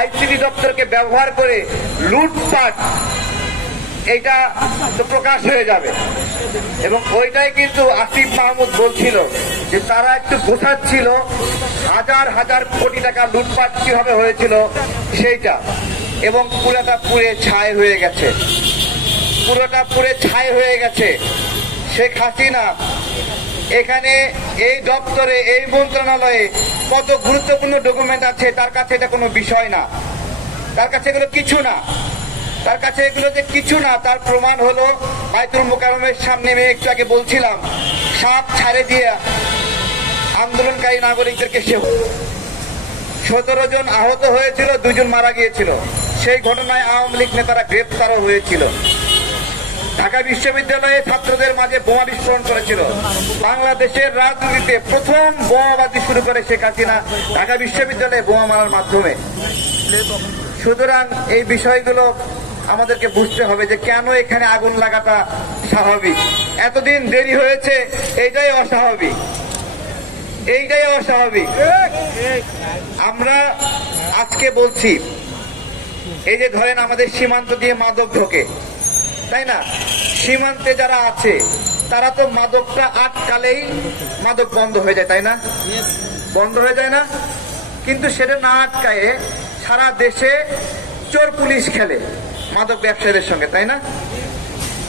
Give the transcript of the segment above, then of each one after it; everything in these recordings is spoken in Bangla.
আইসিটি দপ্তরকে ব্যবহার করে লুটপাট এটা তো প্রকাশ হয়ে যাবে। এবং ওইটাই কিন্তু আসিফ মাহমুদ বলছিল যে তারা একটু গোছাচ্ছিল হাজার হাজার কোটি টাকা লুটপাট কিভাবে হয়েছিল সেইটা, এবং পুরোটা পুড়ে ছাই হয়ে গেছে, পুরোটা পুড়ে ছাই হয়ে গেছে। শেখ হাসিনা এখানে এই দপ্তরে এই মন্ত্রণালয়ে কত গুরুত্বপূর্ণ ডকুমেন্ট আছে তার কাছে এটা কোনো বিষয় না, তার কাছে এগুলো কিছু না, তার কাছে এগুলো যে কিছু না তার প্রমাণ হলো বাইতুল মোকাররমের সামনে আমি একটু আগে বলছিলাম সাপ ছাড়ে দিয়ে আন্দোলনকারী নাগরিকদেরকে 17 জন আহত হয়েছিল, 2 জন মারা গিয়েছিল। সেই ঘটনায় আওয়ামী লীগ নেতারা গ্রেপ্তারও হয়েছিল। ঢাকা বিশ্ববিদ্যালয়ে ছাত্রদের মাঝে বোমা বিস্ফোরণ করেছিল। বাংলাদেশের রাজনীতিতে প্রথম বোমাবাজি শুরু করে শেখ হাসিনা ঢাকা বিশ্ববিদ্যালয়ে বোমা মারার মাধ্যমে। সুতরাং এই বিষয়গুলো আমাদেরকে বুঝতে হবে যে কেন এখানে আগুন লাগাটা স্বাভাবিক, এতদিন দেরি হয়েছে এইটাই অস্বাভাবিক, এইটাই অস্বাভাবিক। আমরা আজকে বলছি এই যে ধরেন আমাদের সীমান্ত দিয়ে মাদক ঢোকে, তাই না? সীমান্তে যারা আছে তারা তো মাদকটা আটকালেই মাদক বন্ধ হয়ে যায়, তাই না? বন্ধ হয়ে যায় না? কিন্তু সেটা না আটকায়ে সারা দেশে চোর পুলিশ খেলে মাদক ব্যবসায়ীদের সঙ্গে, তাই না?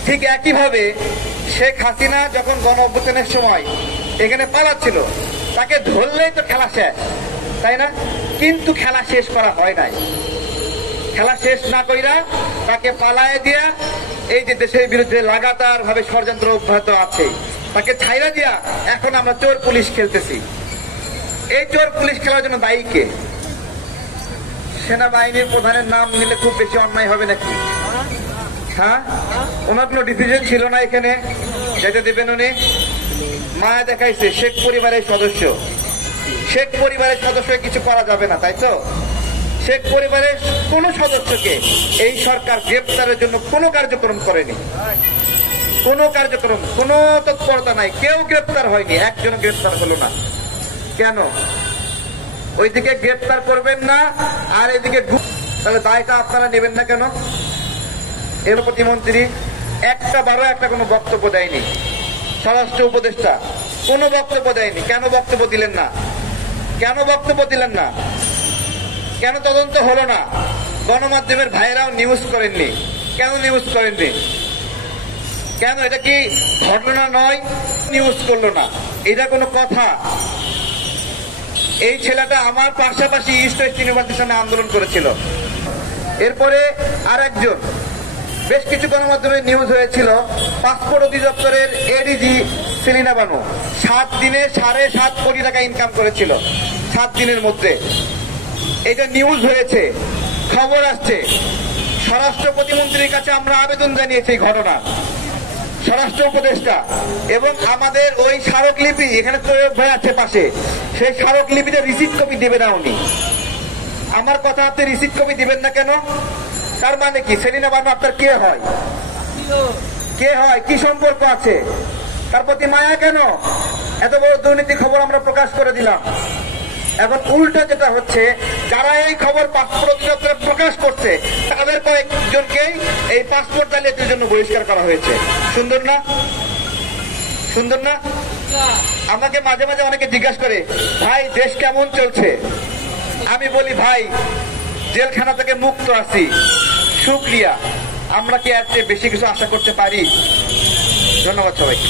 ঠিক একইভাবে শেখ হাসিনা যখন গণ অভ্যুত্থানের সময় এখানে পালাচ্ছিল তাকে ধরলেই তো খেলা শেষ, তাই না? কিন্তু খেলা শেষ করা হয় নাই। খেলা শেষ না কইরা তাকে পালায় দিয়া এই যে দেশের বিরুদ্ধে লাগাতার ভাবে ষড়যন্ত্র অব্যাহত আছে তাকে ছাইরা দিয়া এখন আমরা চোর পুলিশ খেলতেছি। এই চোর পুলিশ খেলার জন্য দায়ী কে? সেনাবাহিনীর প্রধানের নাম নিলে খুব বেশি অন্যায় হবে নাকি? হ্যাঁ, ওনার কোনো ডিসিশন ছিল না এখানে যেটা দেবেন উনি। মায়া দেখাইছে শেখ পরিবারের সদস্য, শেখ পরিবারের সদস্য কিছু করা যাবে না, তাই তো? শেখ পরিবারের কোন সদস্যকে এই সরকার গ্রেপ্তারের জন্য কোনো কার্যক্রম করেনি, কোনো কার্যক্রম, কোনো তৎপরতা নাই, কেউ গ্রেপ্তার হয়নি, একজন গ্রেপ্তার হলো না। কেন? ওইদিকে গ্রেপ্তার করবেন না আর এদিকে তাহলে দায়টা আপনারা নেবেন না কেন? এর প্রতিমন্ত্রী একটা কোনো বক্তব্য দেয়নি, স্বরাষ্ট্র উপদেষ্টা কোনো বক্তব্য দেয়নি। কেন বক্তব্য দিলেন না? কেন বক্তব্য দিলেন না? কেন তদন্ত হলো না? গণমাধ্যমের ভাইরাও নিউজ করেননি, কেন নিউজ করেননি? কেন? এটা কি ঘটনা নয়? নিউজ করলো না, এটা কোনো কথা? এই ছেলেটা আমার পাশাপাশি ইস্ট ওয়েস্ট ইউনিভার্সিটির সামনে আন্দোলন করেছিল। এরপরে আর একজন, বেশ কিছু গণমাধ্যমে নিউজ হয়েছিল পাসপোর্ট অধিদপ্তরের এডিজি সেলিনা বানু 7 দিনে 7.5 কোটি টাকা ইনকাম করেছিল 7 দিনের মধ্যে। এটা নিউজ হয়েছে, খবর আসছে। স্বরাষ্ট্র প্রতিমন্ত্রীর কাছে আমরা আবেদন জানিয়েছি এই ঘটনা, স্বরাষ্ট্র উপদেষ্টা এবং আমাদের ওই স্মারকলিপি এখানে তৈয়ব ভাই আছে পাশে, সেই স্মারকলিপিতে রিসিপ্ট কপি দেবে না উনি। আমার কথা, আপনি রিসিপ্ট কপি দিবেন না কেন? তার মানে কি সেলিনা বানু আপনার কে হয়? কে হয়? কি সম্পর্ক আছে? তার প্রতি মায়া কেন? এত বড় দুর্নীতি খবর আমরা প্রকাশ করে দিলাম। এখন উল্টা যেটা হচ্ছে, যারা এই খবর পাসপোর্ট অধিদপ্তরে প্রকাশ করছে তাদের কয়েকজনকেই এই পাসপোর্ট জালিয়াতির জন্য বহিষ্কার করা হয়েছে। সুন্দর না? সুন্দর না? আমাকে মাঝে মাঝে অনেকে জিজ্ঞাসা করে, ভাই দেশ কেমন চলছে? আমি বলি, ভাই জেলখানা থেকে মুক্ত আছি, শুকরিয়া। আমরা কি এর চেয়ে বেশি কিছু আশা করতে পারি? ধন্যবাদ সবাইকে।